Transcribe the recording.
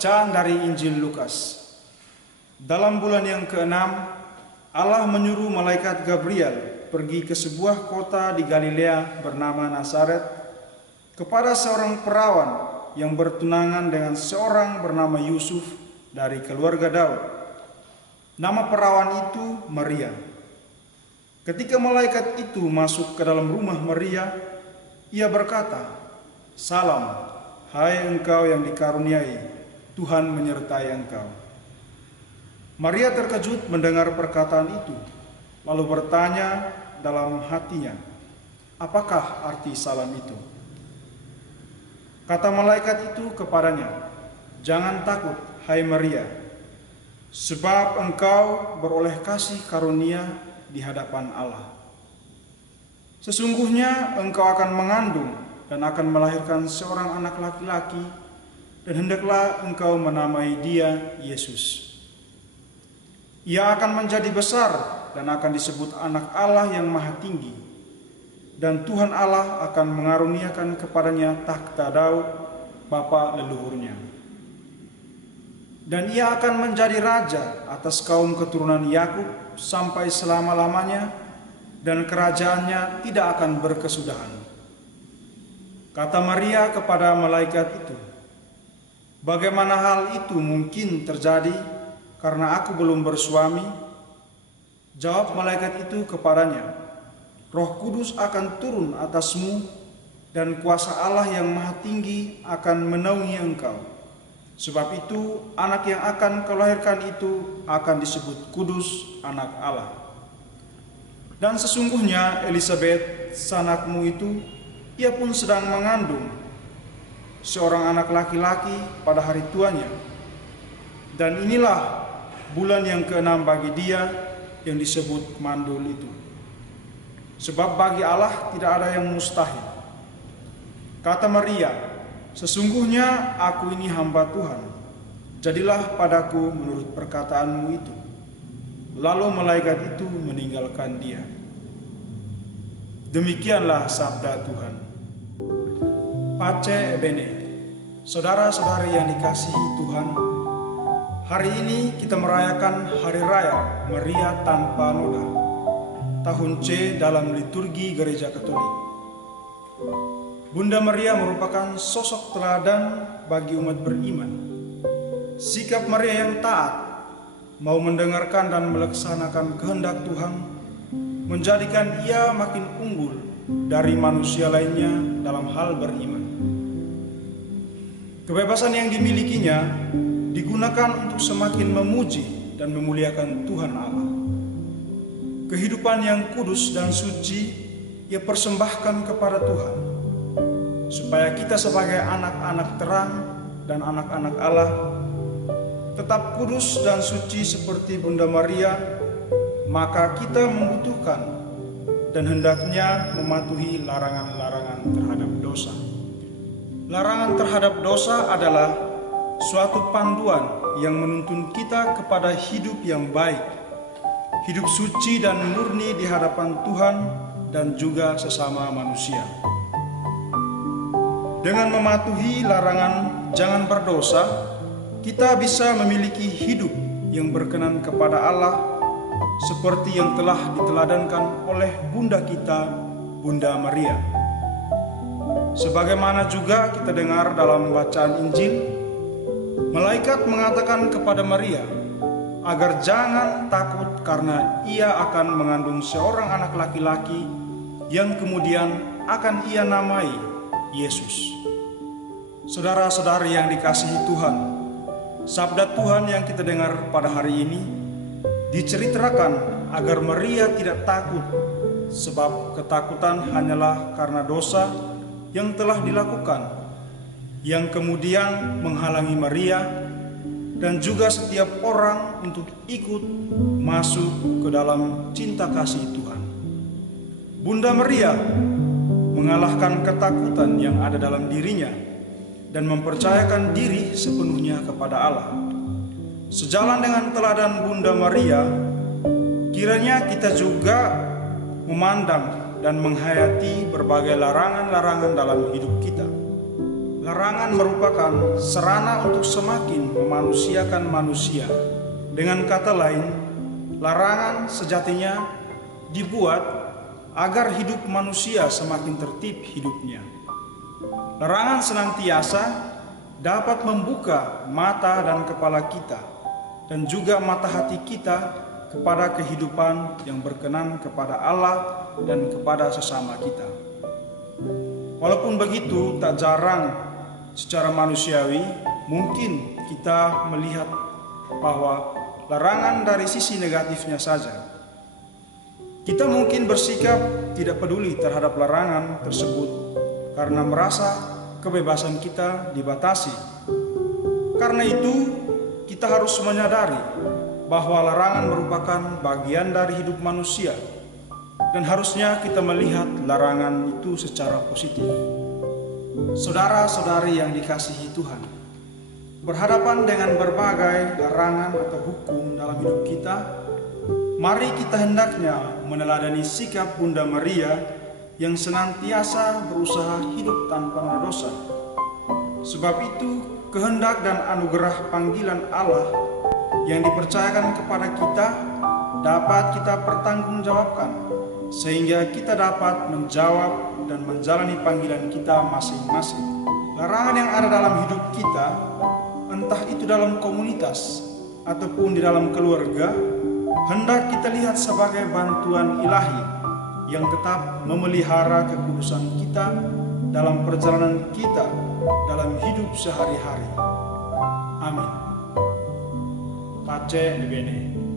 Bacaan dari Injil Lukas. Dalam bulan yang ke-6, Allah menyuruh malaikat Gabriel pergi ke sebuah kota di Galilea bernama Nazaret kepada seorang perawan yang bertunangan dengan seorang bernama Yusuf dari keluarga Daud. Nama perawan itu Maria. Ketika malaikat itu masuk ke dalam rumah Maria, ia berkata, "Salam, hai engkau yang dikaruniai, Tuhan menyertai engkau." Maria terkejut mendengar perkataan itu, lalu bertanya dalam hatinya, "Apakah arti salam itu?" Kata malaikat itu kepadanya, "Jangan takut, hai Maria, sebab engkau beroleh kasih karunia di hadapan Allah. Sesungguhnya engkau akan mengandung dan akan melahirkan seorang anak laki-laki, dan hendaklah engkau menamai dia Yesus. Ia akan menjadi besar dan akan disebut anak Allah yang Maha Tinggi, dan Tuhan Allah akan mengaruniakan kepadanya takhta Daud, bapa leluhurnya. Dan ia akan menjadi raja atas kaum keturunan Yakub sampai selama-lamanya, dan kerajaannya tidak akan berkesudahan." Kata Maria kepada malaikat itu, "Bagaimana hal itu mungkin terjadi karena aku belum bersuami?" Jawab malaikat itu kepadanya, "Roh Kudus akan turun atasmu, dan kuasa Allah yang Maha Tinggi akan menaungi engkau. Sebab itu anak yang akan kau lahirkan itu akan disebut kudus, anak Allah. Dan sesungguhnya Elisabet, sanakmu itu, ia pun sedang mengandung seorang anak laki-laki pada hari tuanya. Dan inilah bulan yang ke-6 bagi dia yang disebut mandul itu. Sebab bagi Allah tidak ada yang mustahil." Kata Maria, "Sesungguhnya aku ini hamba Tuhan, jadilah padaku menurut perkataanmu itu." Lalu malaikat itu meninggalkan dia. Demikianlah sabda Tuhan. Pace Bene. Saudara-saudari yang dikasihi Tuhan, hari ini kita merayakan Hari Raya Maria Tanpa Noda, tahun C dalam liturgi Gereja Katolik. Bunda Maria merupakan sosok teladan bagi umat beriman. Sikap Maria yang taat, mau mendengarkan dan melaksanakan kehendak Tuhan, menjadikan ia makin unggul dari manusia lainnya dalam hal beriman. Kebebasan yang dimilikinya digunakan untuk semakin memuji dan memuliakan Tuhan Allah. Kehidupan yang kudus dan suci ia persembahkan kepada Tuhan, supaya kita sebagai anak-anak terang dan anak-anak Allah tetap kudus dan suci seperti Bunda Maria. Maka kita membutuhkan dan hendaknya mematuhi larangan-larangan terhadap dosa. Larangan terhadap dosa adalah suatu panduan yang menuntun kita kepada hidup yang baik, hidup suci dan murni di hadapan Tuhan dan juga sesama manusia. Dengan mematuhi larangan jangan berdosa, kita bisa memiliki hidup yang berkenan kepada Allah, seperti yang telah diteladankan oleh Bunda kita, Bunda Maria. Sebagaimana juga kita dengar dalam bacaan Injil, malaikat mengatakan kepada Maria agar jangan takut karena ia akan mengandung seorang anak laki-laki yang kemudian akan ia namai Yesus. Saudara-saudari yang dikasihi Tuhan, sabda Tuhan yang kita dengar pada hari ini diceritakan agar Maria tidak takut, sebab ketakutan hanyalah karena dosa yang telah dilakukan, yang kemudian menghalangi Maria dan juga setiap orang untuk ikut masuk ke dalam cinta kasih Tuhan. Bunda Maria mengalahkan ketakutan yang ada dalam dirinya dan mempercayakan diri sepenuhnya kepada Allah. Sejalan dengan teladan Bunda Maria, kiranya kita juga memandang dan menghayati berbagai larangan-larangan dalam hidup kita. Larangan merupakan sarana untuk semakin memanusiakan manusia. Dengan kata lain, larangan sejatinya dibuat agar hidup manusia semakin tertib hidupnya. Larangan senantiasa dapat membuka mata dan kepala kita dan juga mata hati kita kepada kehidupan yang berkenan kepada Allah dan kepada sesama kita. Walaupun begitu, tak jarang secara manusiawi mungkin kita melihat bahwa larangan dari sisi negatifnya saja. Kita mungkin bersikap tidak peduli terhadap larangan tersebut karena merasa kebebasan kita dibatasi. Karena itu, kita harus menyadari bahwa larangan merupakan bagian dari hidup manusia dan harusnya kita melihat larangan itu secara positif. Saudara-saudari yang dikasihi Tuhan, berhadapan dengan berbagai larangan atau hukum dalam hidup kita, mari kita hendaknya meneladani sikap Bunda Maria yang senantiasa berusaha hidup tanpa dosa. Sebab itu, kehendak dan anugerah panggilan Allah yang dipercayakan kepada kita dapat kita pertanggungjawabkan, sehingga kita dapat menjawab dan menjalani panggilan kita masing-masing. Larangan yang ada dalam hidup kita, entah itu dalam komunitas ataupun di dalam keluarga, hendak kita lihat sebagai bantuan ilahi yang tetap memelihara kekudusan kita dalam perjalanan kita dalam hidup sehari-hari. Amin. Pace Bene.